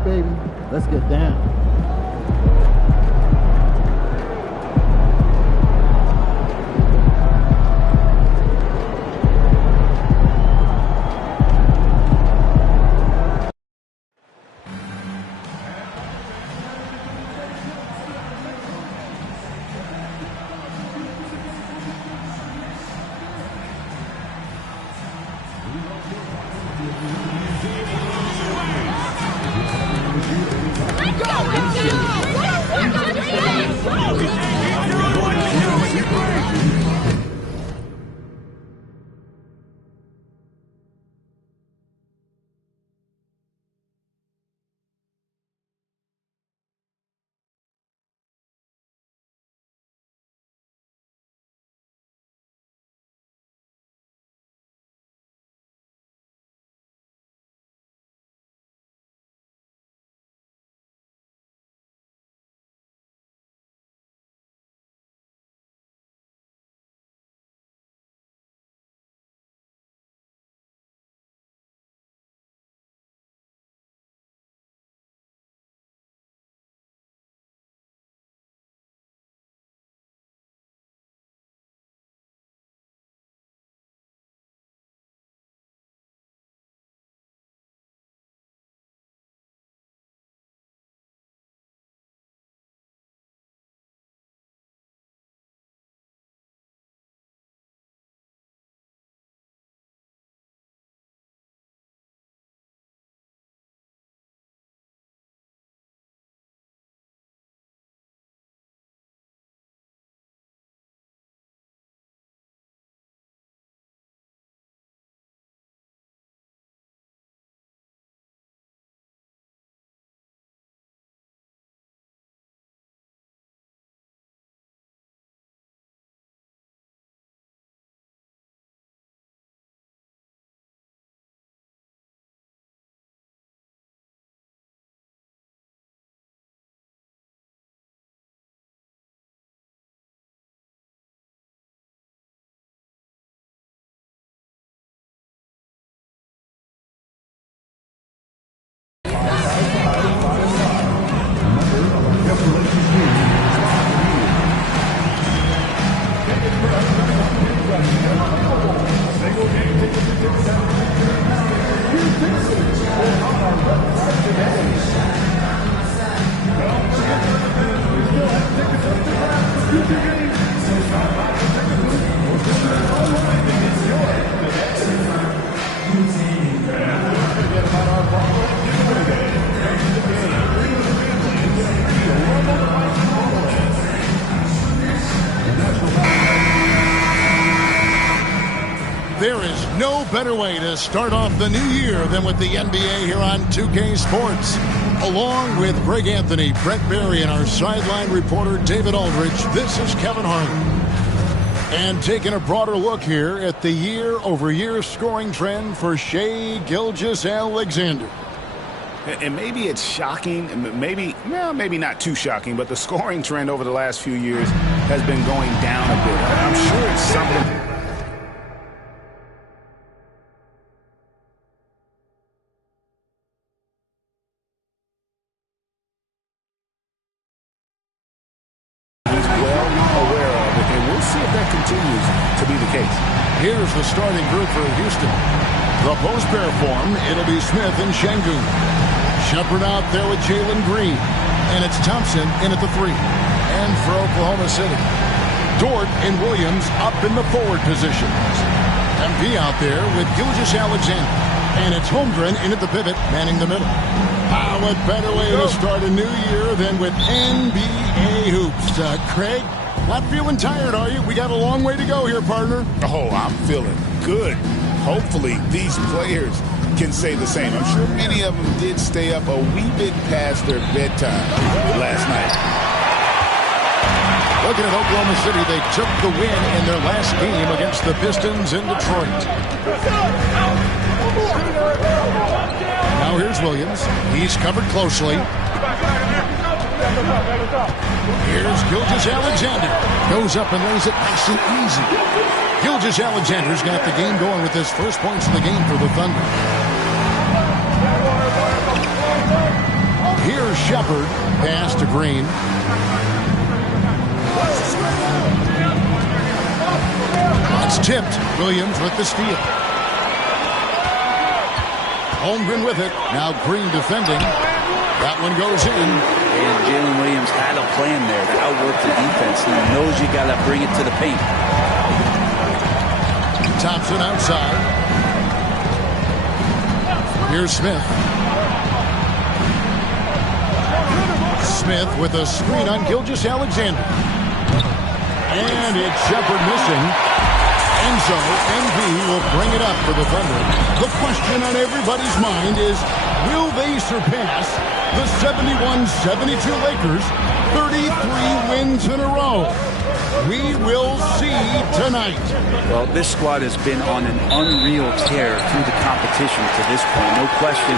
up, baby. Let's get down. There is no better way to start off the new year than with the NBA here on 2K Sports. Along with Greg Anthony, Brett Berry, and our sideline reporter David Aldridge, this is Kevin Harlan. And taking a broader look here at the year-over-year scoring trend for Shai Gilgeous-Alexander. And maybe it's shocking, maybe not too shocking, but the scoring trend over the last few years has been going down a bit. I'm sure it's something. Here's the starting group for Houston. The post pair form, it'll be Smith and Şengün. Shepherd out there with Jalen Green. And it's Thompson in at the 3. And for Oklahoma City, Dort and Williams up in the forward positions. MP out there with Gilgeous-Alexander. And it's Holmgren in at the pivot, manning the middle. What better way to start a new year than with NBA hoops. Craig? Not feeling tired, are you? We got a long way to go here, partner. Oh, I'm feeling good. Hopefully, these players can say the same. I'm sure many of them did stay up a wee bit past their bedtime last night. Looking at Oklahoma City, they took the win in their last game against the Pistons in Detroit. Now here's Williams. He's covered closely. Here's Gilgeous-Alexander. Goes up and lays it nice and easy. Gilgeous-Alexander's got the game going with his first points of the game for the Thunder. Shepard. Pass to Green. It's tipped. Williams with the steal. Holmgren with it. Now Green defending. That one goes in. And Jalen Williams had a plan there to outwork the defense. He knows you got to bring it to the paint. Thompson outside. Here's Smith. Smith with a screen on Gilgeous-Alexander. And it's Shepard missing. And so MP will bring it up for the Thunder. The question on everybody's mind is, will they surpass the 71-72 Lakers, 33 wins in a row? We will see tonight. Well, this squad has been on an unreal tear through the competition to this point. No question,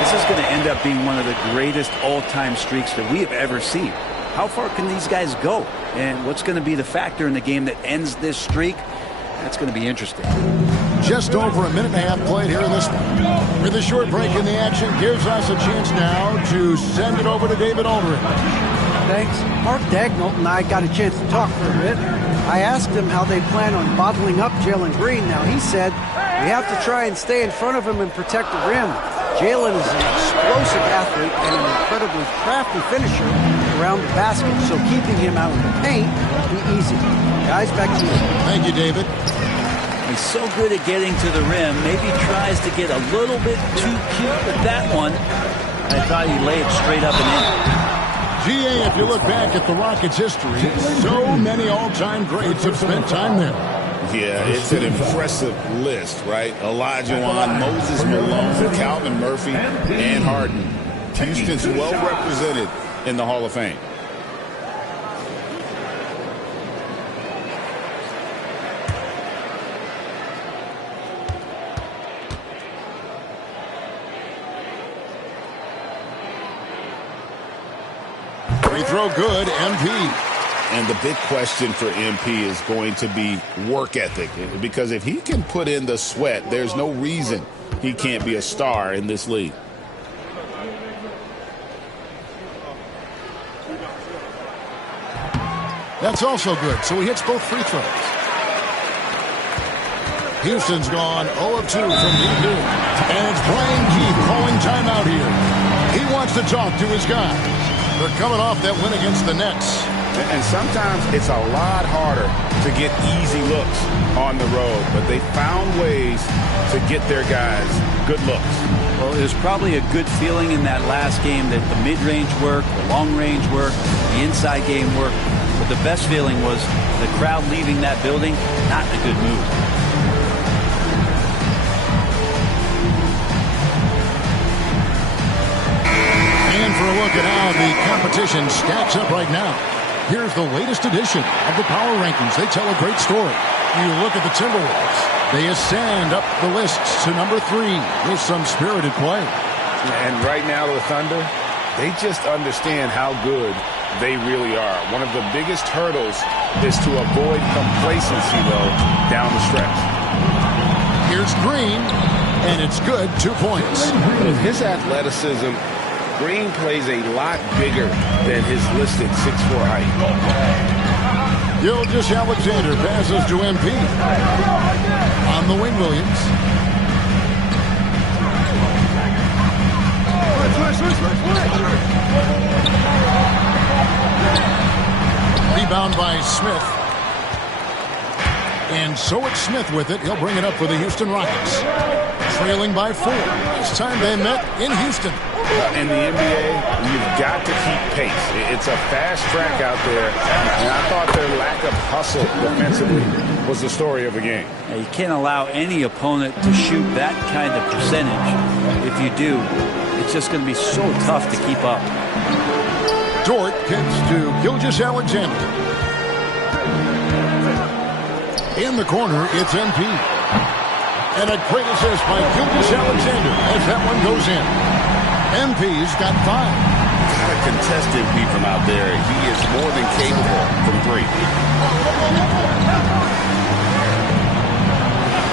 this is going to end up being one of the greatest all-time streaks that we have ever seen. How far can these guys go? And what's going to be the factor in the game that ends this streak? That's going to be interesting. Just over a minute and a half played here in this one. With a short break in the action, gives us a chance now to send it over to David Aldridge. Thanks. Mark Dagnall and I got a chance to talk for a bit. I asked him how they plan on bottling up Jalen Green. Now, he said, we have to try and stay in front of him and protect the rim. Jalen is an explosive athlete and an incredibly crafty finisher around the basket, so keeping him out of the paint won't be easy. Guys, back to you. Thank you, David. He's so good at getting to the rim. Maybe tries to get a little bit too cute with that one. I thought he'd lay it straight up and in. GA, if you look back at the Rockets' history, so many all-time greats have spent time there. Yeah, it's an impressive list, right? Olajuwon, Moses Malone, Calvin Murphy, and Harden. Houston's well represented in the Hall of Fame. Free throw good, MP. And the big question for MP is going to be work ethic. Because if he can put in the sweat, there's no reason he can't be a star in this league. That's also good, so he hits both free throws. Houston's gone 0 of 2 from deep. And it's Brian Keith calling timeout here. He wants to talk to his guys. They're coming off that win against the Nets. And sometimes it's a lot harder to get easy looks on the road, but they found ways to get their guys good looks. Well, it was probably a good feeling in that last game that the mid-range worked, the long-range worked, the inside game worked. But the best feeling was the crowd leaving that building, not in a good mood. And for a look at how the competition stacks up right now, here's the latest edition of the Power Rankings. They tell a great story. You look at the Timberwolves. They ascend up the lists to number 3 with some spirited play. And right now the Thunder, they just understand how good they really are. One of the biggest hurdles is to avoid complacency, though, down the stretch. Here's Green, and it's good. 2 points. With his athleticism, Green plays a lot bigger than his listed 6'4" height. Gilgeous-Alexander passes to MP. On the wing, Williams. Rebound by Smith. And so it's Smith with it. He'll bring it up for the Houston Rockets. Trailing by 4. Last time they met in Houston. In the NBA, you've got to keep pace. It's a fast track out there, and I thought their lack of hustle defensively was the story of the game. Now, you can't allow any opponent to shoot that kind of percentage. If you do, it's just going to be so tough to keep up. Dort kicks to Gilgeous-Alexander. In the corner, it's MP. And a great assist by Gilgeous-Alexander as that one goes in. MP's got 5. Got a contested feed from out there. He is more than capable from 3.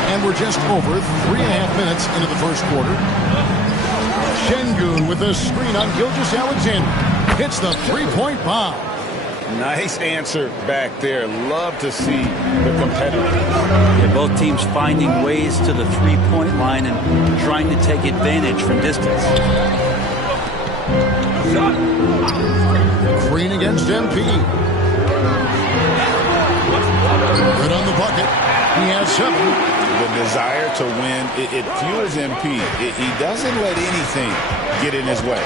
And we're just over 3.5 minutes into the first quarter. Şengün with a screen on Gilgeous-Alexander. Hits the three-point bomb. Nice answer back there. Love to see the competitor. Yeah, both teams finding ways to the three-point line and trying to take advantage from distance. Green against MP. Good on the bucket. He has 7. The desire to win, it fuels MP. He doesn't let anything get in his way.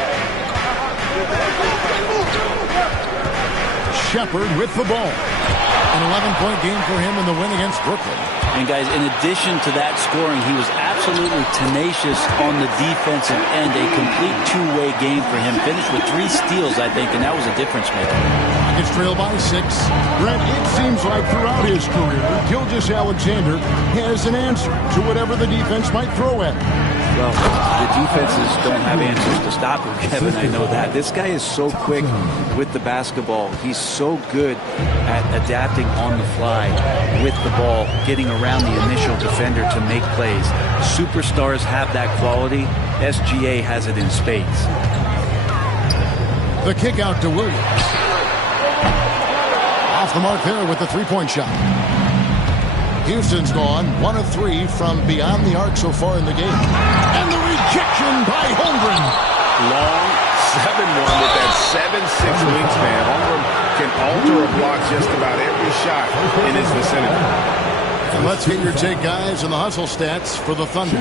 Shepard with the ball. An 11-point game for him in the win against Brooklyn. And guys, in addition to that scoring, he was absolutely tenacious on the defensive end. A complete two-way game for him. Finished with 3 steals, I think, and that was a difference maker. Rockets trail by 6. Brent, it seems like throughout his career, Gilgeous-Alexander has an answer to whatever the defense might throw at him. Well, the defenses don't have answers to stop him, Kevin. I know that. This guy is so quick with the basketball. He's so good at adapting on the fly with the ball, getting around the initial defender to make plays. Superstars have that quality. SGA has it in spades. The kick out to Williams. Off the mark there with the three-point shot. Houston's gone 1 of 3 from beyond the arc so far in the game. And the rejection by Holmgren. Long 7-1 with that 7'6" wingspan. Holmgren can alter a block just about every shot in his vicinity. And let's get your take, guys, on the hustle stats for the Thunder.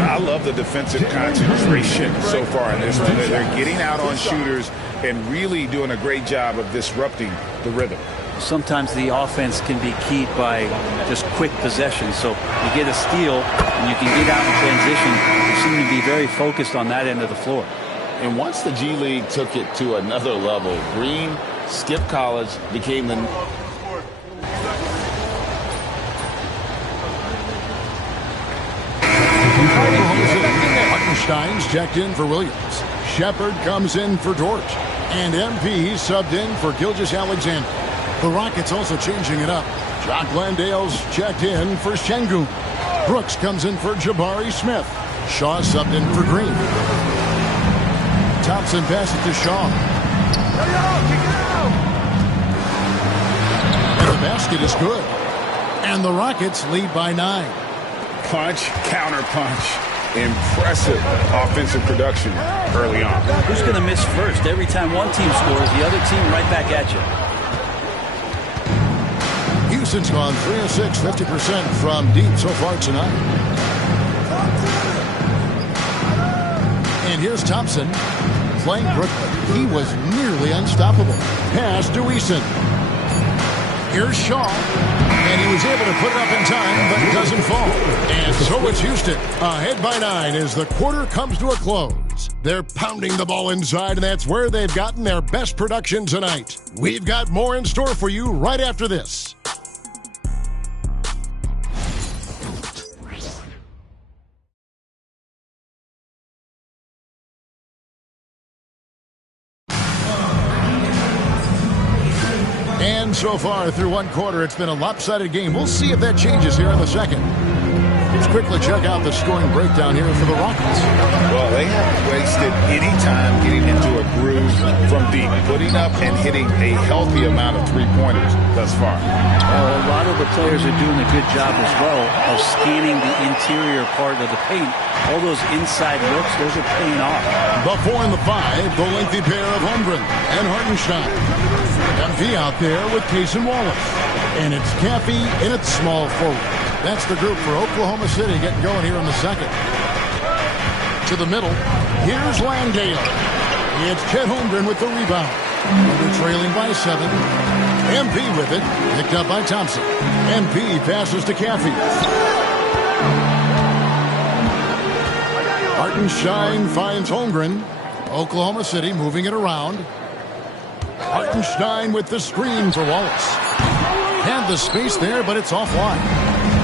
I love the defensive concentration so far in this one. They're getting out on shooters and really doing a great job of disrupting the rhythm. Sometimes the offense can be keyed by just quick possession. So you get a steal and you can get out in transition. You seem to be very focused on that end of the floor. And once the G League took it to another level, Green skipped college, became the... Hartenstein's checked in for Williams. Shepard comes in for George. And MP subbed in for Gilgeous-Alexander. The Rockets also changing it up. Jock Landale's checked in for Şengün. Brooks comes in for Jabari Smith. Shaw subbed in for Green. Thompson passes to Shaw. And the basket is good. And the Rockets lead by 9. Punch, counter punch. Impressive offensive production early on. Who's going to miss first? Every time one team scores, the other team right back at you. Houston's gone 3 of 6, 50% from deep so far tonight. And here's Thompson playing Brooklyn. He was nearly unstoppable. Pass to Eason. Here's Shaw. And he was able to put it up in time, but it doesn't fall. And so it's Houston, ahead by 9 as the quarter comes to a close. They're pounding the ball inside, and that's where they've gotten their best production tonight. We've got more in store for you right after this. And so far through one quarter, it's been a lopsided game. We'll see if that changes here in the second. Let's quickly check out the scoring breakdown here for the Rockets. Well, they haven't wasted any time getting into a groove from deep, putting up and hitting a healthy amount of three-pointers thus far. Well, a lot of the players are doing a good job as well of scanning the interior part of the paint. All those inside looks, those are paying off. The 4 and the 5, the lengthy pair of Holmgren and Hartenstein. MV out there with Case and Wallace. And it's Caffey and it's small forward. That's the group for Oklahoma City getting going here in the second. To the middle, here's Landale. It's Chet Holmgren with the rebound. They're trailing by 7. MP with it, picked up by Thompson. MP passes to Caffey. Hartenstein finds Holmgren. Oklahoma City moving it around. Hartenstein with the screen for Wallace. Had the space there, but it's offline.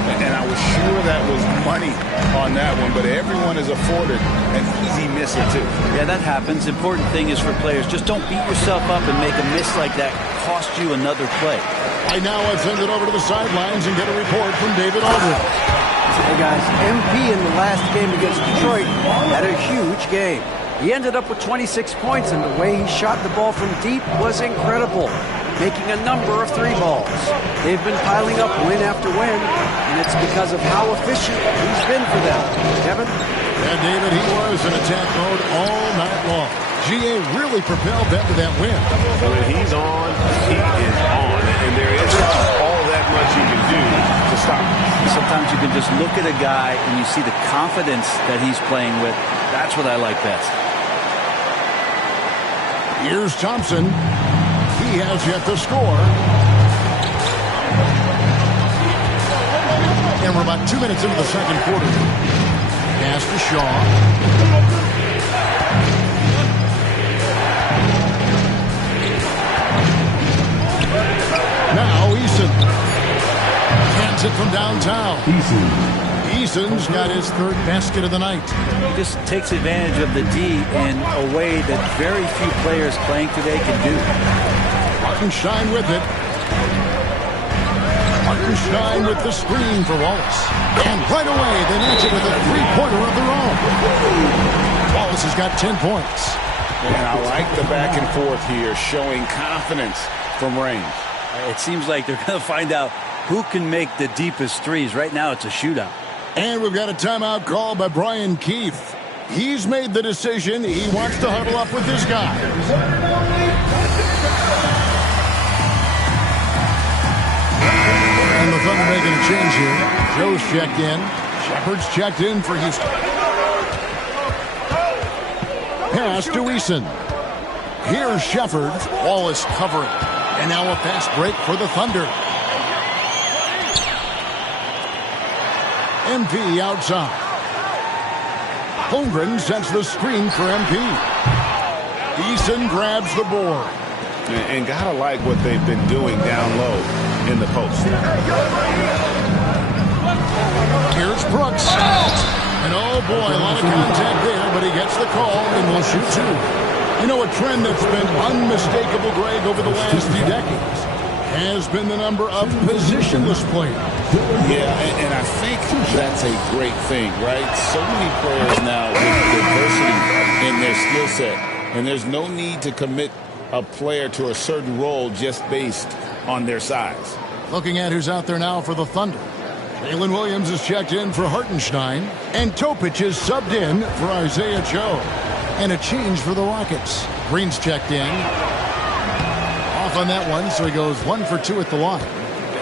And I was sure that was money on that one, but everyone is afforded an easy miss or two. Yeah, that happens. Important thing is for players, just don't beat yourself up and make a miss like that cost you another play. Right now, let's send it over to the sidelines and get a report from David Aldridge. Hey guys, MP in the last game against Detroit had a huge game. He ended up with 26 points, and the way he shot the ball from deep was incredible, making a number of 3 balls. They've been piling up win after win, and it's because of how efficient he's been for them. Kevin? Yeah, David, he was in attack mode all night long. GA really propelled them to that win. When he's on, he is on, and there is all that much you can do to stop him. Sometimes you can just look at a guy and you see the confidence that he's playing with. That's what I like best. Here's Thompson. He has yet to score. And we're about 2 minutes into the second quarter. Pass to Shaw. Now Eason. Cans it from downtown. Eason's got his 3rd basket of the night. He just takes advantage of the D in a way that very few players playing today can do. Hartenstein with it. Hartenstein with the screen for Wallace. And right away, they match it with a 3-pointer of their own. Wallace has got 10 points. And I like the back and forth here, showing confidence from range. It seems like they're going to find out who can make the deepest threes. Right now, it's a shootout. And we've got a timeout call by Brian Keefe. He's made the decision. He wants to huddle up with his guys. And the Thunder making a change here. Joe's checked in. Shepard's checked in for Houston. Pass to Eason. Here's Shepard. Wallace covering. And now a fast break for the Thunder. MP outside. Holmgren sends the screen for MP. Eason grabs the board. And gotta like what they've been doing down low in the post. Here's Brooks. And oh boy, a lot of contact there, but he gets the call and will shoot 2. You know, a trend that's been unmistakable, Greg, over the last few decades has been the number of positionless players. Yeah, and I think that's a great thing, right? So many players now with diversity in their skill set, and there's no need to commit a player to a certain role just based on their size. Looking at who's out there now for the Thunder. Jalen Williams is checked in for Hartenstein, and Topic is subbed in for Isaiah Joe. And a change for the Rockets. Green's checked in. Off on that one, so he goes 1 for 2 at the line.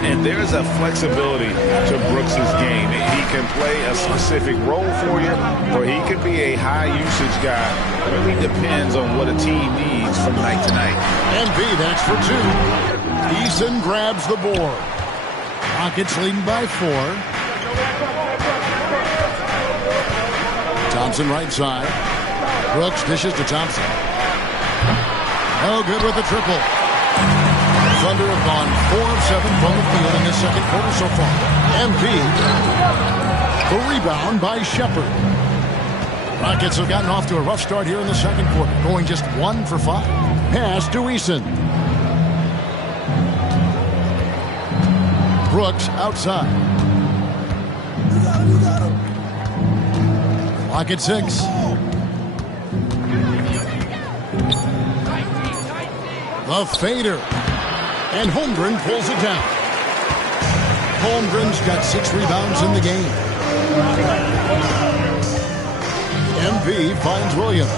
And there's a flexibility to Brooks's game. He can play a specific role for you, or he could be a high-usage guy. It really depends on what a team needs from night to night. And B, that's for 2. Eason grabs the board. Rockets leading by 4. Thompson right side. Brooks dishes to Thompson. Oh, good with the triple. Thunder have gone 4 of 7 from the field in this second quarter so far. MP. The rebound by Shepard. Rockets have gotten off to a rough start here in the second quarter, going just 1 for 5. Pass to Eason. Brooks outside. Clock at 6. The fader. And Holmgren pulls it down. Holmgren's got 6 rebounds in the game. MP finds Williams.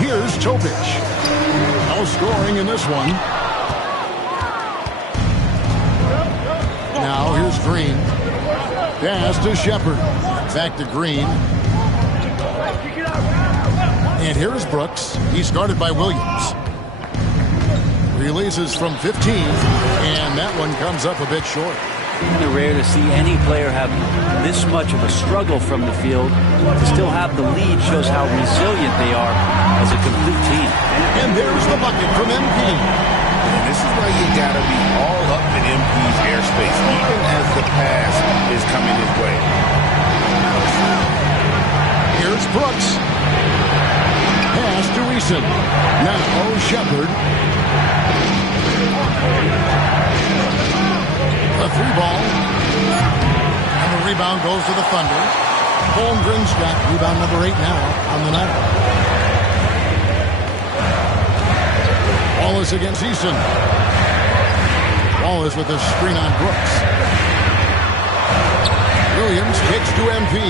Here's Topic. No scoring in this one. Now here's Green. Pass to Shepard. Back to Green. And here's Brooks. He's guarded by Williams. Releases from 15, and that one comes up a bit short. It's rare to see any player have this much of a struggle from the field. To still have the lead shows how resilient they are as a complete team. And there's the bucket from MP. And this is where you got to be all up in MP's airspace, even as the pass is coming his way. Here's Brooks. Pass to Eason. Now Shepard. The 3-ball. And the rebound goes to the Thunder. Holmgren's got rebound number 8 now on the night. Wallace against Eason. Wallace with a screen on Brooks. Williams kicks to MP.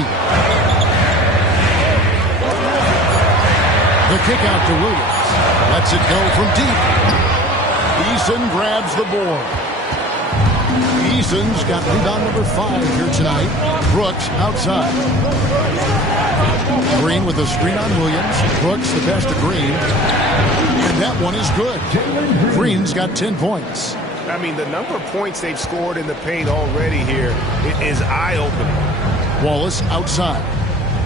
The kick out to Williams. Lets it go from deep. Eason grabs the board. Eason's got rebound number 5 here tonight. Brooks outside. Green with a screen on Williams. Brooks the pass to Green. And that one is good. Green's got 10 points. I mean, the number of points they've scored in the paint already here is eye-opening. Wallace outside.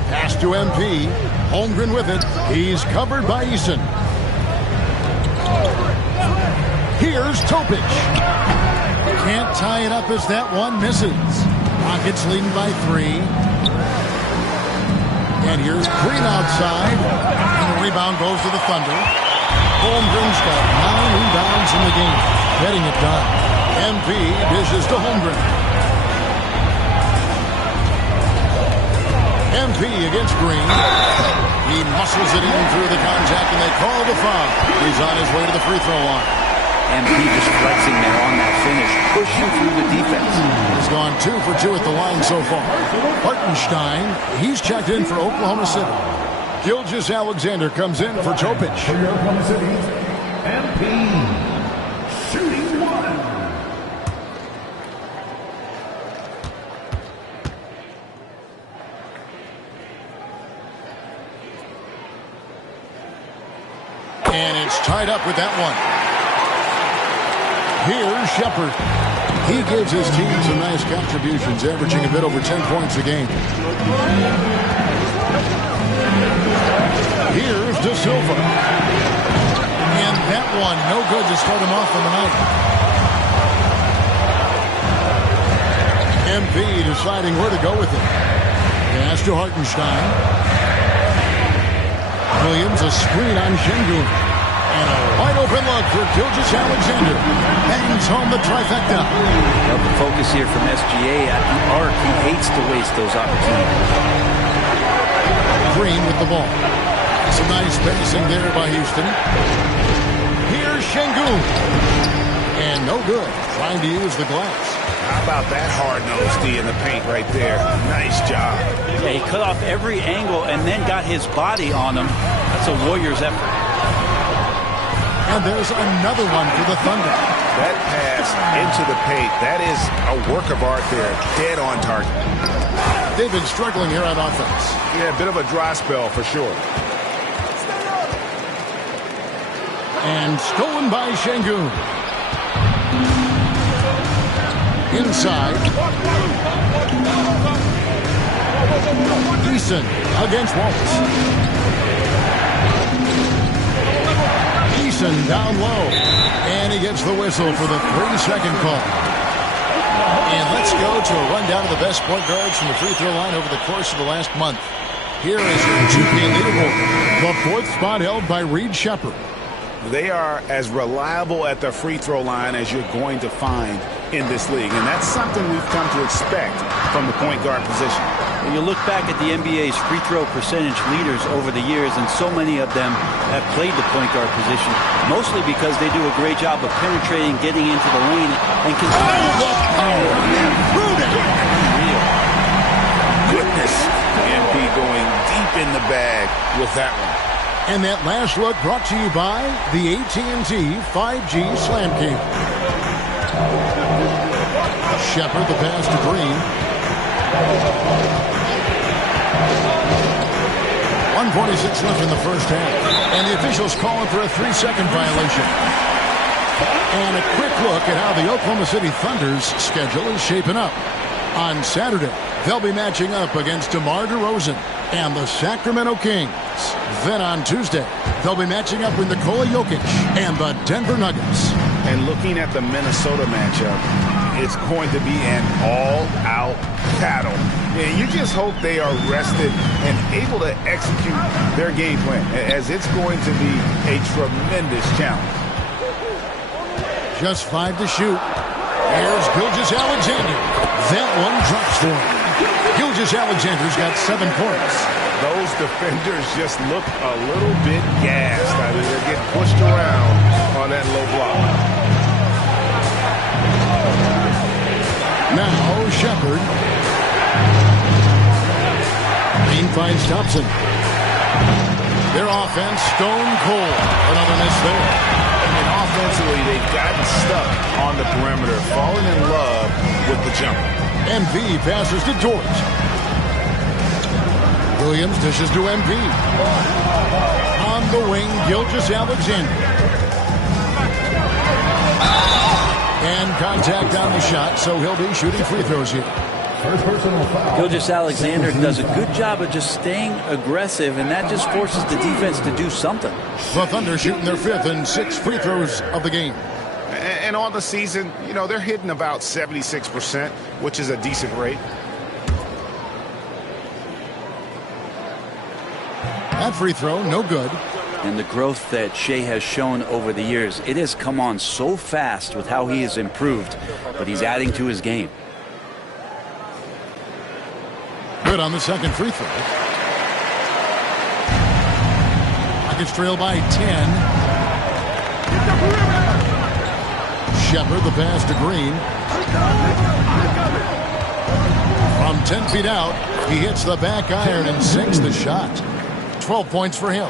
Pass to MP. Holmgren with it. He's covered by Eason. Here's Topic. Can't tie it up as that one misses. Rockets leading by 3. And here's Green outside. And the rebound goes to the Thunder. Holmgren's got 9 rebounds in the game. Getting it done. MP dishes to Holmgren. MP against Green. He muscles it in through the contact, and they call the foul. He's on his way to the free throw line. MP just flexing there on that finish, pushing through the defense. He's gone 2 for 2 at the line so far. Hartenstein, he's checked in for Oklahoma City. Gilgeous-Alexander comes in for Topic. For Oklahoma City, MP, shooting 1. And it's tied up with that one. Here's Shepard. He gives his team some nice contributions, averaging a bit over 10 points a game. Here's De Silva. And that one, no good to start him off on the night. MP deciding where to go with it. Pass to Hartenstein. Williams, a screen on Şengün. And a wide open look for Gilgeous-Alexander. Hangs home the trifecta. Well, the focus here from SGA at the arc. He hates to waste those opportunities. Green with the ball. Some nice passing there by Houston. Here's Şengün. And no good. Trying to use the glass. How about that hard-nosed D in the paint right there? Nice job. Yeah, he cut off every angle and then got his body on him. That's a Warriors effort. And there's another one for the Thunder. That pass into the paint, that is a work of art there. Dead on target. They've been struggling here on offense. Yeah, a bit of a dry spell for sure. And stolen by Şengün. Inside. Eason against Wallace. Eason down low. And he gets the whistle for the 3-second call. And let's go to a rundown of the best point guards from the free throw line over the course of the last month. Here is your 2K leaderboard. The 4th spot held by Reed Shepard. They are as reliable at the free throw line as you're going to find in this league. And that's something we've come to expect from the point guard position. When you look back at the NBA's free throw percentage leaders over the years, and so many of them have played the point guard position, mostly because they do a great job of penetrating, getting into the lane, and continue the power. Goodness. MP going deep in the bag with that one. And that last look brought to you by the AT&T 5G Slam Cable. Shepard the pass to Green. 1:46 left in the first half. And the officials calling for a 3-second violation. And a quick look at how the Oklahoma City Thunder's schedule is shaping up. On Saturday, they'll be matching up against DeMar DeRozan and the Sacramento Kings. Then on Tuesday, they'll be matching up with Nikola Jokic and the Denver Nuggets. And looking at the Minnesota matchup, it's going to be an all-out battle. And you just hope they are rested and able to execute their game plan, as it's going to be a tremendous challenge. Just 5 to shoot. Here's Gilgeous-Alexander. That one drops for him. Gilgeous-Alexander's got 7 points. Those defenders just look a little bit gassed. I mean, they're getting pushed around on that low block. Now, Shepard. Green finds Thompson. Their offense, stone cold. Another miss there. And offensively, they've gotten stuck on the perimeter, falling in love with the jumper. MP passes to George. Williams dishes to MP. On the wing, Gilgeous-Alexander. And contact on the shot, so he'll be shooting free throws here. Gilgeous-Alexander does a good job of just staying aggressive, and that just forces the defense to do something. The Thunder shooting their 5th and 6th free throws of the game. And on the season, you know, they're hitting about 76%, which is a decent rate. That free throw, no good. And the growth that Shea has shown over the years, it has come on so fast with how he has improved, but he's adding to his game. Good on the second free throw. Rockets trail by 10. Shepard, the pass to Green. From 10 feet out, he hits the back iron and sinks the shot. 12 points for him.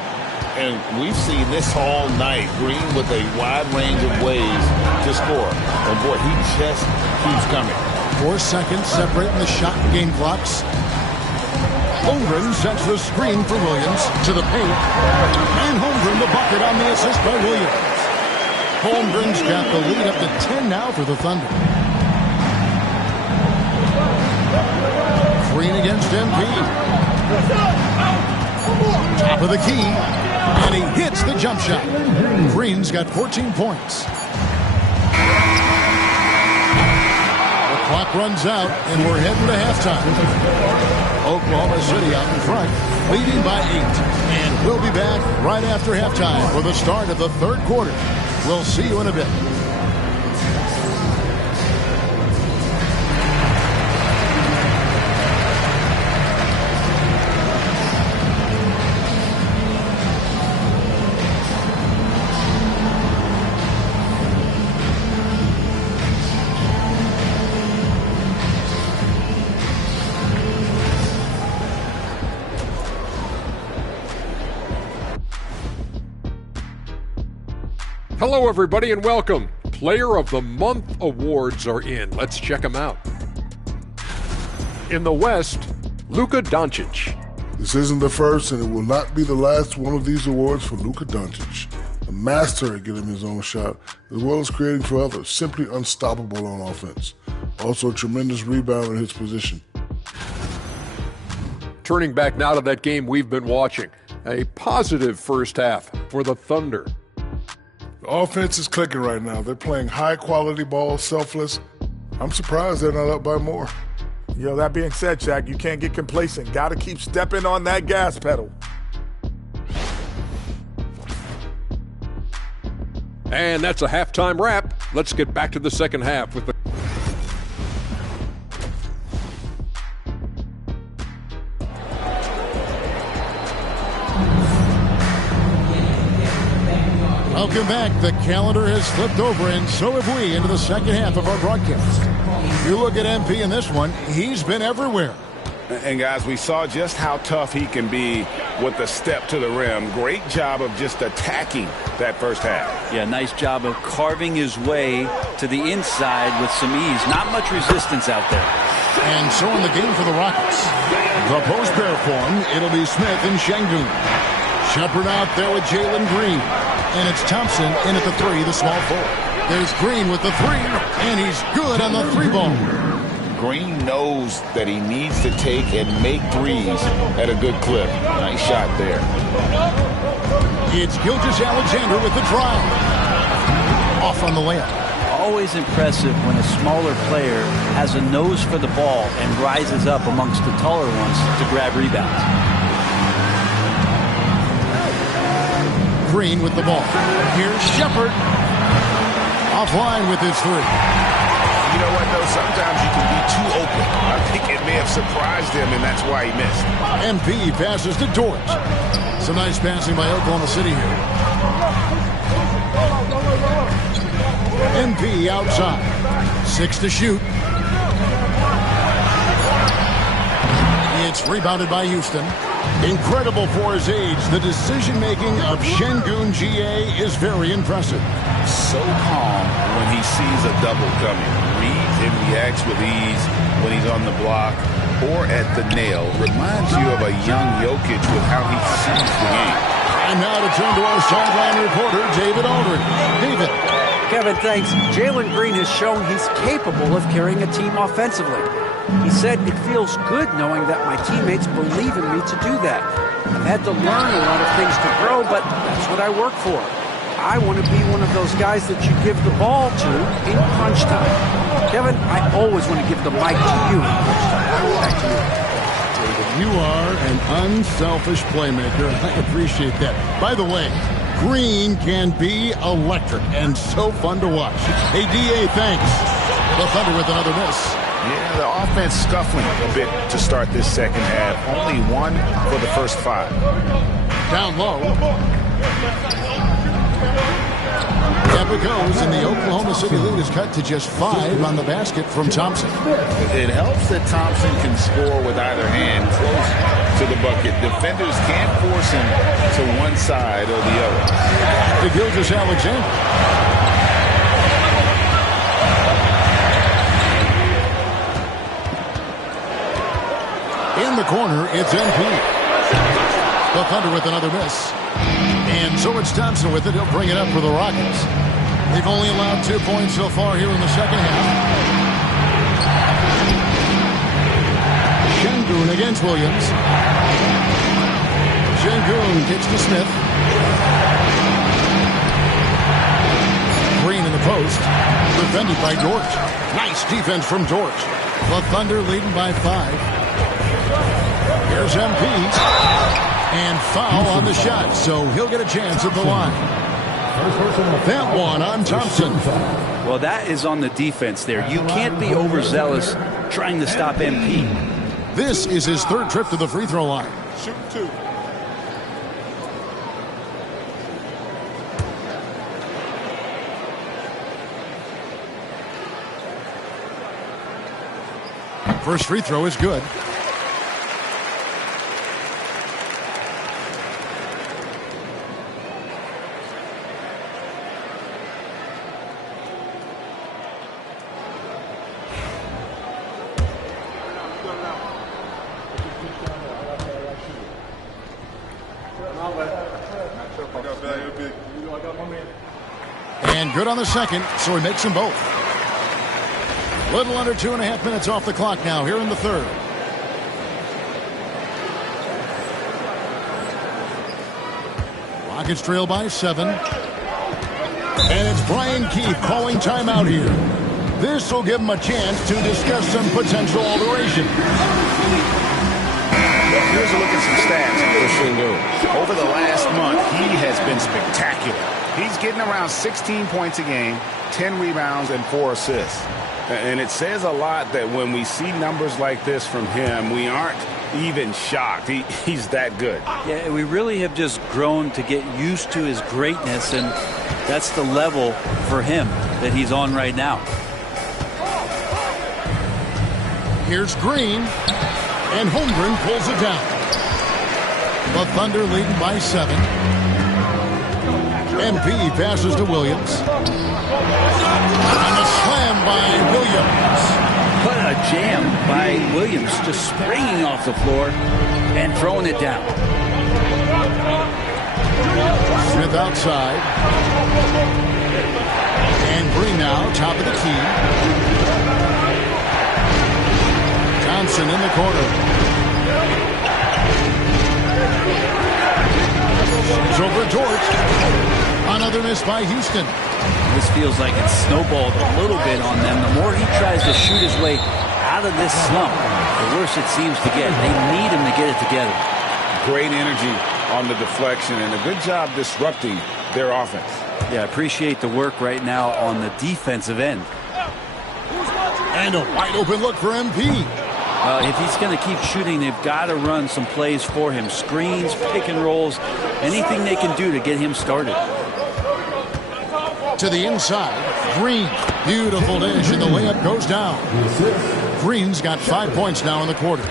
And we've seen this all night. Green with a wide range of ways to score. And boy, he just keeps coming. 4 seconds separating the shot and game clocks. Holmgren sets the screen for Williams to the paint. And Holmgren the bucket on the assist by Williams. Holmgren's got the lead up to 10 now for the Thunder. Green against MP. Top of the key. And he hits the jump shot. Green's got 14 points. The clock runs out, and we're heading to halftime. Oklahoma City out in front, leading by 8. And we'll be back right after halftime for the start of the 3rd quarter. We'll see you in a bit. Hello, everybody, and welcome. Player of the Month awards are in. Let's check them out. In the West, Luka Doncic. This isn't the first, and it will not be the last one of these awards for Luka Doncic. A master at getting his own shot, as well as creating for others. Simply unstoppable on offense. Also a tremendous rebounder in his position. Turning back now to that game we've been watching. A positive first half for the Thunder. The offense is clicking right now. They're playing high-quality ball, selfless. I'm surprised they're not up by more. Yo, that being said, Shaq, you can't get complacent. Got to keep stepping on that gas pedal. And that's a halftime wrap. Let's get back to the second half with the Welcome back. The calendar has flipped over, and so have we, into the second half of our broadcast. You look at MP in this one, he's been everywhere. And, guys, we saw just how tough he can be with the step to the rim. Great job of just attacking that first half. Yeah, nice job of carving his way to the inside with some ease. Not much resistance out there. And so in the game for the Rockets. The post pair form, it'll be Smith and Şengün. Shepard out there with Jalen Green. And it's Thompson in at the 3, the small forward. There's Green with the 3, and he's good on the 3 ball. Green knows that he needs to take and make threes at a good clip. Nice shot there. It's Gilgeous-Alexander with the drive. Off on the layup. Always impressive when a smaller player has a nose for the ball and rises up amongst the taller ones to grab rebounds. Green with the ball. Here's Shepard. Offline with his 3. You know what, though? Sometimes you can be too open. I think it may have surprised him, and that's why he missed. MP passes to George. Some nice passing by Oklahoma City here. MP outside. 6 to shoot. It's rebounded by Houston. Incredible for his age. The decision-making of Şengün GA is very impressive. So calm when he sees a double coming. Reads and reacts with ease when he's on the block or at the nail. Reminds you of a young Jokic with how he sees the game. And now to turn to our sideline reporter, David Aldridge. David. Kevin, thanks. Jalen Green has shown he's capable of carrying a team offensively. He said it feels good knowing that my teammates believe in me to do that. I've had to learn a lot of things to grow, but that's what I work for. I want to be one of those guys that you give the ball to in crunch time. Kevin, I always want to give the mic to you in crunch time. Back to you. David, you are an unselfish playmaker. I appreciate that. By the way, Green can be electric and so fun to watch. Hey, DA, thanks. The Thunder with another miss. Yeah, the offense scuffling a bit to start this second half. Only 1 for the first 5. Down low. Up it goes, and the Oklahoma City lead is cut to just 5 on the basket from Thompson. It helps that Thompson can score with either hand close to the bucket. Defenders can't force him to one side or the other. To Gilgeous-Alexander. In the corner, it's MP. The Thunder with another miss. And so it's Thompson with it. He'll bring it up for the Rockets. They've only allowed 2 points so far here in the second half. Şengün against Williams. Şengün gets to Smith. Green in the post. Defended by George. Nice defense from George. The Thunder leading by 5. Here's MP. And foul on the shot, so he'll get a chance at the line. That one on Thompson. Well, that is on the defense there. You can't be overzealous trying to stop MP. This is his 3rd trip to the free throw line. Shoot 2. First free throw is good. And good on the second, so he makes them both. Little under 2.5 minutes off the clock now here in the 3rd. Rockets trail by 7. And it's Brian Keefe calling timeout here. This will give him a chance to discuss some potential alteration. Here's a look at some stats for Şengün. Over the last month, he has been spectacular. He's getting around 16 points a game, 10 rebounds, and 4 assists. And it says a lot that when we see numbers like this from him, we aren't even shocked. He's that good. Yeah, we really have just grown to get used to his greatness, and that's the level for him that he's on right now. Here's Green, and Holmgren pulls it down. The Thunder leading by 7. MP passes to Williams. And a slam by Williams. What a jam by Williams, just springing off the floor and throwing it down. Smith outside. And Green now, top of the key. Thompson in the corner. It's over George. Another miss by Houston. This feels like it's snowballed a little bit on them. The more he tries to shoot his way out of this slump, the worse it seems to get. They need him to get it together. Great energy on the deflection and a good job disrupting their offense. Yeah, appreciate the work right now on the defensive end. And a wide open look for MP. If he's going to keep shooting, they've got to run some plays for him. Screens, pick and rolls, anything they can do to get him started. To the inside, Green. Beautiful dish, and the layup goes down. Green's got 5 points now in the quarter.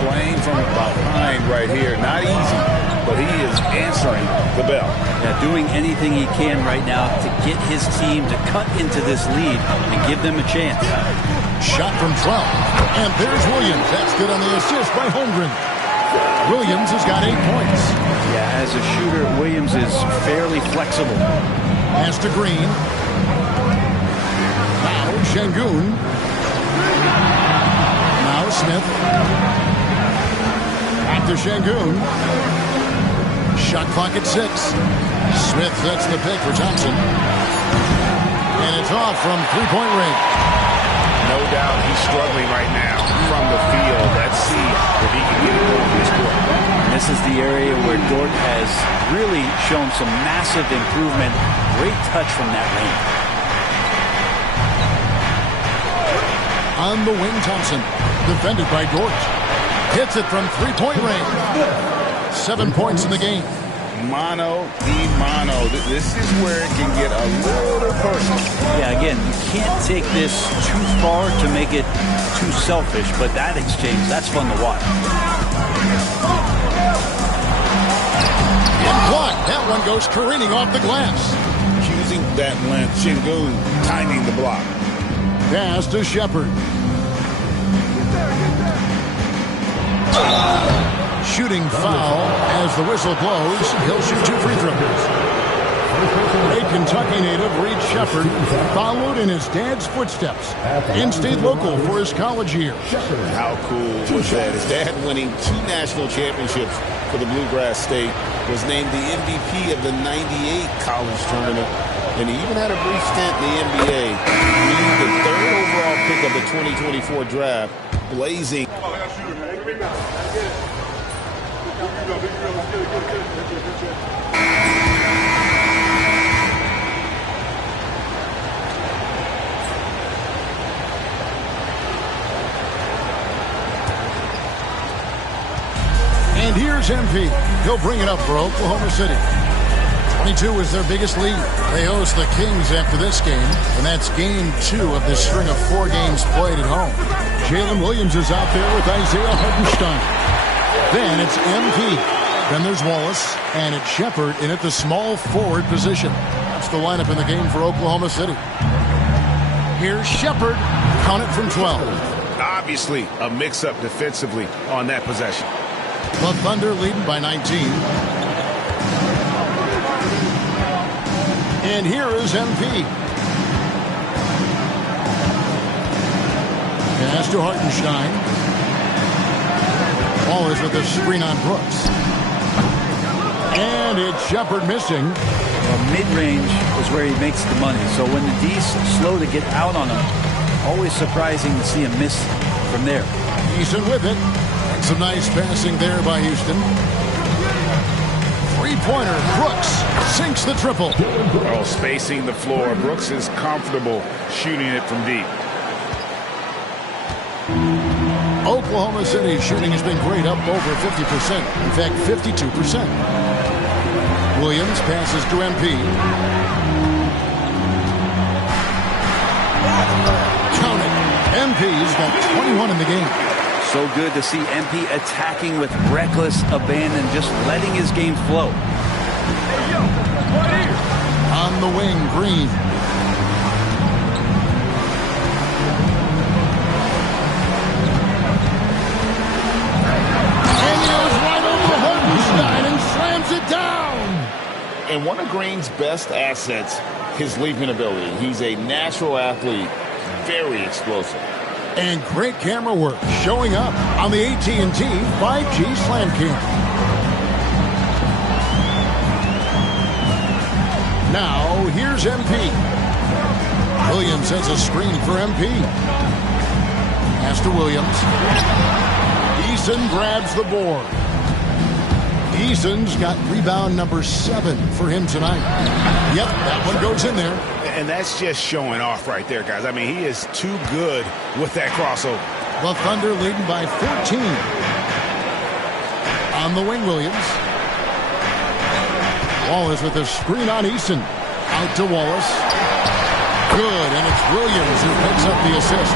Playing from behind right here. Not easy, but he is answering the bell. Yeah, doing anything he can right now to get his team to cut into this lead and give them a chance. Shot from 12. And there's Williams. That's good on the assist by Holmgren. Williams has got 8 points. Yeah, as a shooter, Williams is fairly flexible. Pass to Green. Now Şengün. Now Smith. Back to Şengün. Shot clock at 6. Smith sets the pick for Thompson. And it's off from three-point range. No doubt he's struggling right now from the field. Let's see if he can get it going this quarter. This is the area where Dort has really shown some massive improvement. Great touch from that range. On the wing, Thompson. Defended by Dort. Hits it from three-point range. 7 points in the game. Mano a mano. This is where it can get a little personal. Yeah, again, you can't take this too far to make it too selfish, but that exchange, that's fun to watch. Blocked. That one goes careening off the glass. Using that length, Şengün timing the block. Pass to Shepard. Shooting foul as the whistle blows. He'll shoot 2 free throws. A Kentucky native, Reed Shepard, followed in his dad's footsteps and stayed local for his college years. How cool was that? His dad winning 2 national championships for the Bluegrass State, was named the MVP of the '98 college tournament, and he even had a brief stint in the NBA. Being the 3rd overall pick of the 2024 draft, blazing. And here's MP. He'll bring it up for Oklahoma City. 22 is their biggest lead. They host the Kings after this game, and that's game 2 of this string of 4 games played at home. Jalen Williams is out there with Isaiah Hartenstein. Then it's MP. Then there's Wallace, and it's Shepard in at the small forward position. That's the lineup in the game for Oklahoma City. Here's Shepard. Count it from 12. Obviously, a mix-up defensively on that possession. The Thunder leading by 19. And here is MP. Pass to Hartenstein. Ball is with the screen on Brooks. And it's Shepard missing. Well, mid-range is where he makes the money. So when the D's slow to get out on him, always surprising to see him miss from there. Eason with it. And some nice passing there by Houston. Three-pointer. Brooks sinks the triple. Oh, spacing the floor. Brooks is comfortable shooting it from deep. Oklahoma City shooting has been great, up over 50%. In fact, 52%. Williams passes to MP. Count it. MP's got 21 in the game. So good to see MP attacking with reckless abandon, just letting his game flow. On the wing, Green. And he goes right over Hartenstein and slams it down. And one of Green's best assets, his leaping ability. He's a natural athlete, very explosive. And great camera work showing up on the AT&T 5G Slam Cam. Now, here's MP. Williams has a screen for MP. Pass to Williams. Eason grabs the board. Eason's got rebound number 7 for him tonight. Yep, that one goes in there. And that's just showing off right there, guys. I mean, he is too good with that crossover. The Thunder leading by 14. On the wing, Williams. Wallace with a screen on Eason. Out to Wallace. Good, and it's Williams who picks up the assist.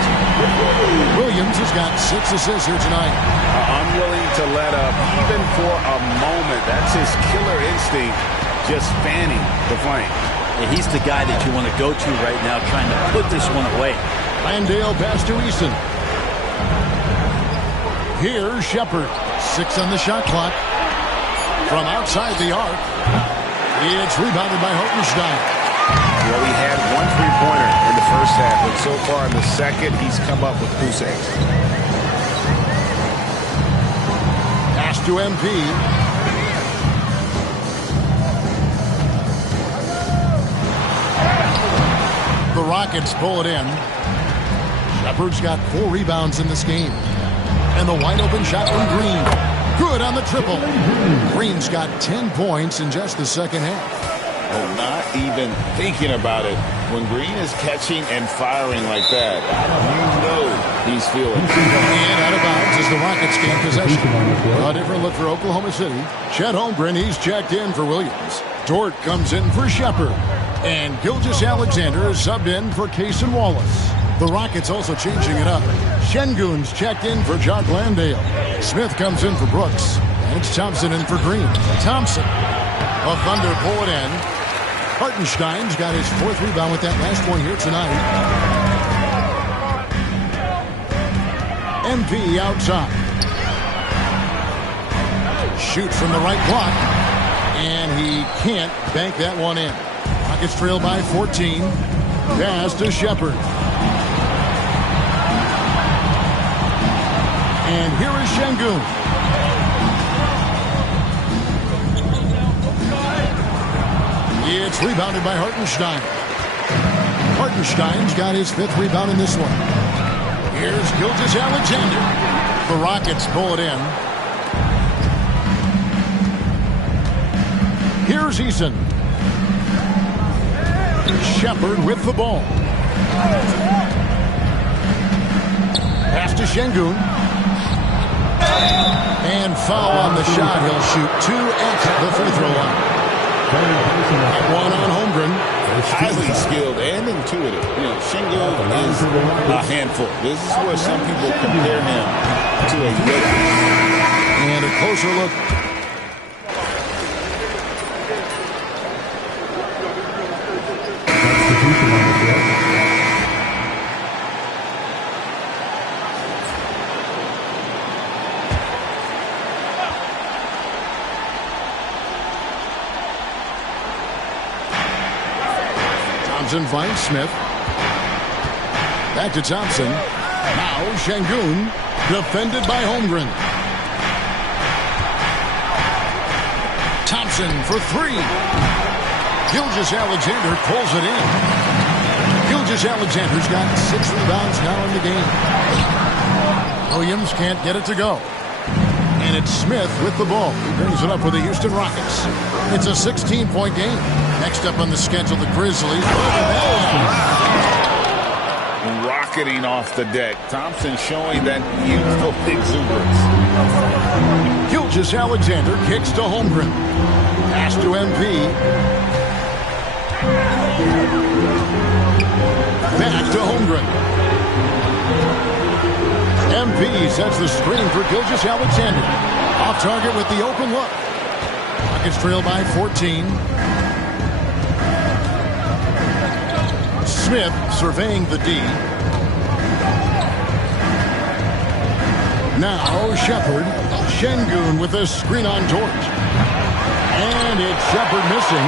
Williams has got 6 assists here tonight. Unwilling to let up, even for a moment. That's his killer instinct, just fanning the flame. And he's the guy that you want to go to right now, trying to put this one away. Landale pass to Eason. Here's Shepard. 6 on the shot clock. From outside the arc. It's rebounded by Hartenstein. Well, he had 1 3-pointer in the first half, but so far in the second, he's come up with goose eggs. Pass to MP. The Rockets pull it in. Shepard's got 4 rebounds in this game. And the wide open shot from Green. Good on the triple. Green's got 10 points in just the second half. Oh, not even thinking about it. When Green is catching and firing like that, you know he's feeling. And out of bounds as the Rockets gain possession. A different look for Oklahoma City. Chet Holmgren, he's checked in for Williams. Dort comes in for Shepard. And Gilgeous-Alexander is subbed in for Cason Wallace. The Rockets also changing it up. Şengün's checked in for Jock Landale. Smith comes in for Brooks. And it's Thompson in for Green. Thompson. A Thunder pull it in. Hartenstein's got his 4th rebound with that last one here tonight. MP outside. Shoots from the right block. And he can't bank that one in. Rockets trail by 14. Pass to Shepard. And here is Şengün. It's rebounded by Hartenstein. Hartenstein's got his 5th rebound in this one. Here's Gilgeous-Alexander. The Rockets pull it in. Here's Eason. Shepard with the ball. Pass to Şengün. And foul on the shot. He'll shoot 2 at the free throw line. One on Holmgren. Highly skilled and intuitive. You know, Şengün is a handful. This is where some people compare him to a Jokic. And a closer look. Thompson finds Smith. Back to Thompson. Now Şengün, defended by Holmgren. Thompson for 3. Gilgeous-Alexander pulls it in. Gilgeous-Alexander's got 6 rebounds now in the game. Williams can't get it to go. And it's Smith with the ball. He brings it up for the Houston Rockets. It's a 16-point game. Next up on the schedule, the Grizzlies. Rocketing off the deck. Thompson showing that youthful exuberance. Gilgeous-Alexander kicks to Holmgren. Pass to MP. Back to Holmgren. MP sets the screen for Gilgeous-Alexander. Off target with the open look. Rockets trail by 14. Smith surveying the D. Now Shepard. Şengün with a screen on Dort. And it's Shepard missing.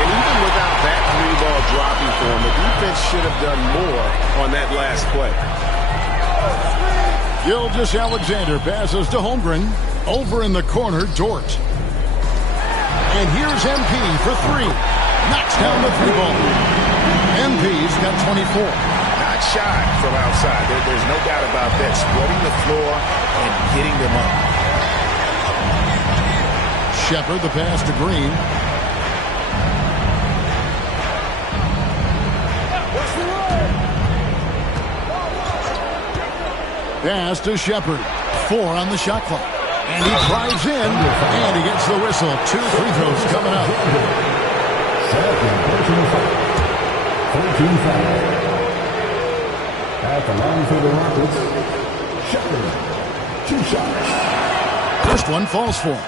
And even without that 3-ball dropping for him, the defense should have done more on that last play. Gilgeous-Alexander passes to Holmgren. Over in the corner, Dort. And here's MP for 3. Knocks down the 3-ball. MP's got 24. Not shy from outside. There's no doubt about that. Spreading the floor and getting them up. Shepard, the pass to Green. Pass to Shepard. 4 on the shot clock. And he drives in, and he gets the whistle. 2 free throws coming up. Second personal foul. 14 foul. At the line for the Rockets, Shepard. 2 shots. First one falls for him.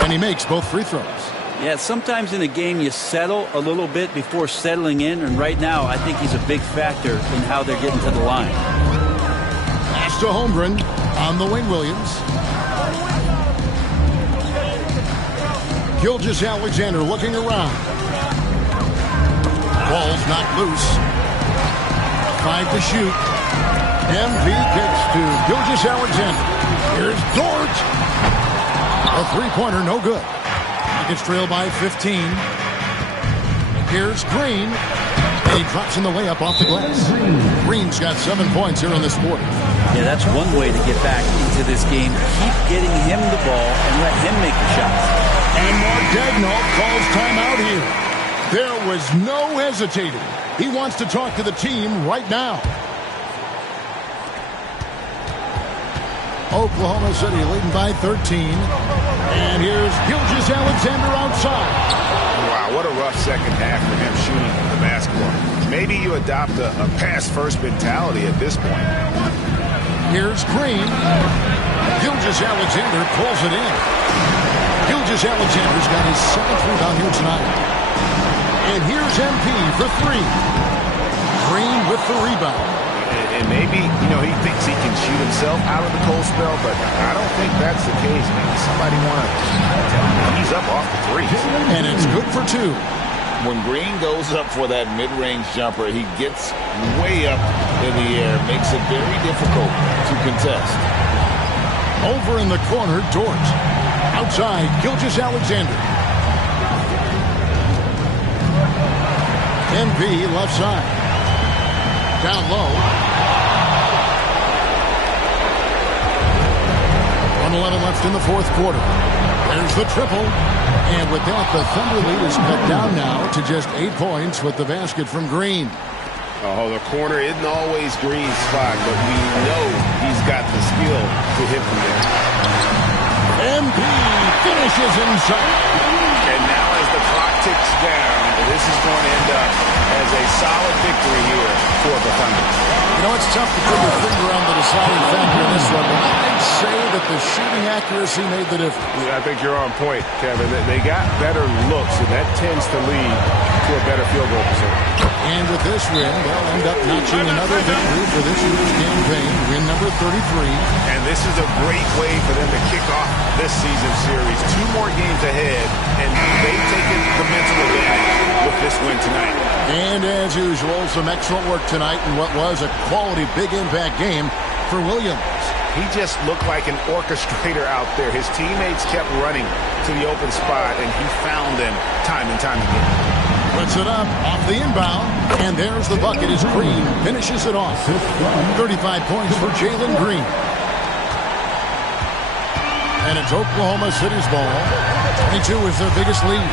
And he makes both free throws. Yeah, sometimes in a game you settle a little bit before settling in, and right now I think he's a big factor in how they're getting to the line. Pass to Holmgren on the wing. Williams. Gilgeous-Alexander looking around. Ball's not loose. 5 to shoot. MP kicks to Gilgeous-Alexander. Here's Dort. A three-pointer, no good. Rockets trail by 15. Here's Green. And he drops in the layup off the glass. Green's got 7 points here in this quarter. Yeah, that's one way to get back into this game. Keep getting him the ball and let him make the shots. And Mark Daigneault calls timeout here. There was no hesitating. He wants to talk to the team right now. Oklahoma City leading by 13. And here's Gilgeous-Alexander outside. Wow, what a rough second half for him shooting the basketball. Maybe you adopt a pass-first mentality at this point. Here's Green. Gilgeous-Alexander pulls it in. Gilgeous-Alexander's got his 7th rebound here tonight. And here's MP for 3. Green with the rebound. And maybe, he thinks he can shoot himself out of the cold spell, but I don't think that's the case. Maybe somebody want to tell him to ease up off the threes. And it's good for 2. When Green goes up for that mid-range jumper, he gets way up in the air, makes it very difficult to contest. Over in the corner, Dort. Outside, Gilgeous-Alexander. MP left side. Down low. 1:11 left in the fourth quarter. There's the triple. And with that, the Thunder lead is cut down now to just 8 points with the basket from Green. Oh, the corner isn't always Green's spot, but we know he's got the skill to hit from there. MP finishes inside. And now as the clock ticks down, this is going to end up as a solid victory here for the Thunder. It's tough to put your finger on the deciding factor in this one, but I'd say that the shooting accuracy made the difference. Yeah, I think you're on point, Kevin. They got better looks, and that tends to lead to a better field goal percentage. And with this win, they'll end up notching another victory for this year's campaign, win number 33. And this is a great way for them to kick off this season series. 2 more games ahead, and they've taken the mental advantage with this win tonight. And as usual, some excellent work tonight in what was a quality big impact game for Williams. He just looked like an orchestrator out there. His teammates kept running to the open spot, and he found them time and time again. Puts it up off the inbound, and there's the bucket as Green finishes it off. 35 points for Jalen Green. And it's Oklahoma City's ball. 22 is their biggest lead.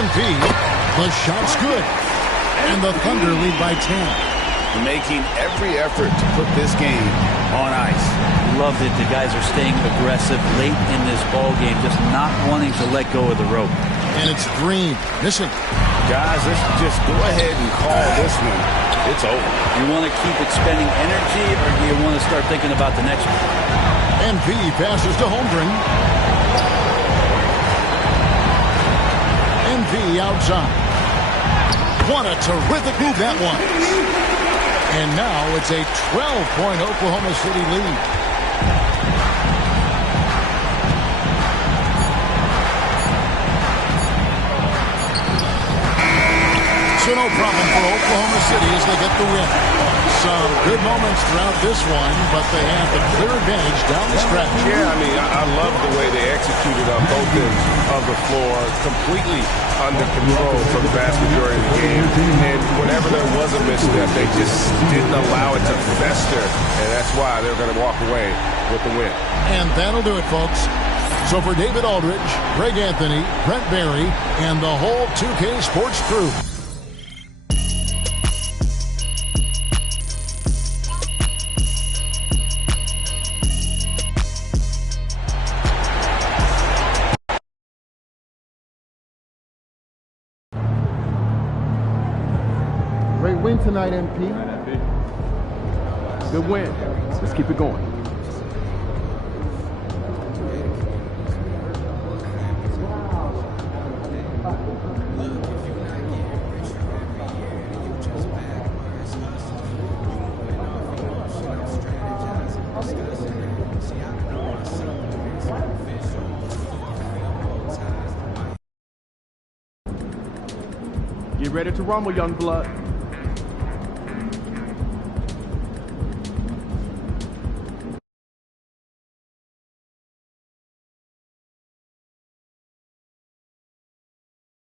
MP, the shot's good. And the Thunder lead by 10. Making every effort to put this game on ice. Love it. The guys are staying aggressive late in this ball game, just not wanting to let go of the rope. And it's Green missing. Guys, let's just go ahead and call this one. It's over. You want to keep expending energy, or do you want to start thinking about the next one? MP passes to Holmgren. MP outside. What a terrific move that was. And now it's a 12-point Oklahoma City lead. So no problem for Oklahoma City as they get the win. Some good moments throughout this one, but they have the clear advantage down the stretch. Yeah, I love the way they executed on both ends of the floor, completely under control for the vast majority of the game. And whenever there was a misstep, they just didn't allow it to fester, and that's why they're going to walk away with the win. And that'll do it, folks. So for David Aldridge, Greg Anthony, Brent Barry, and the whole 2K Sports crew, tonight, MP. Good win. Let's keep it going. Get ready to rumble, young blood.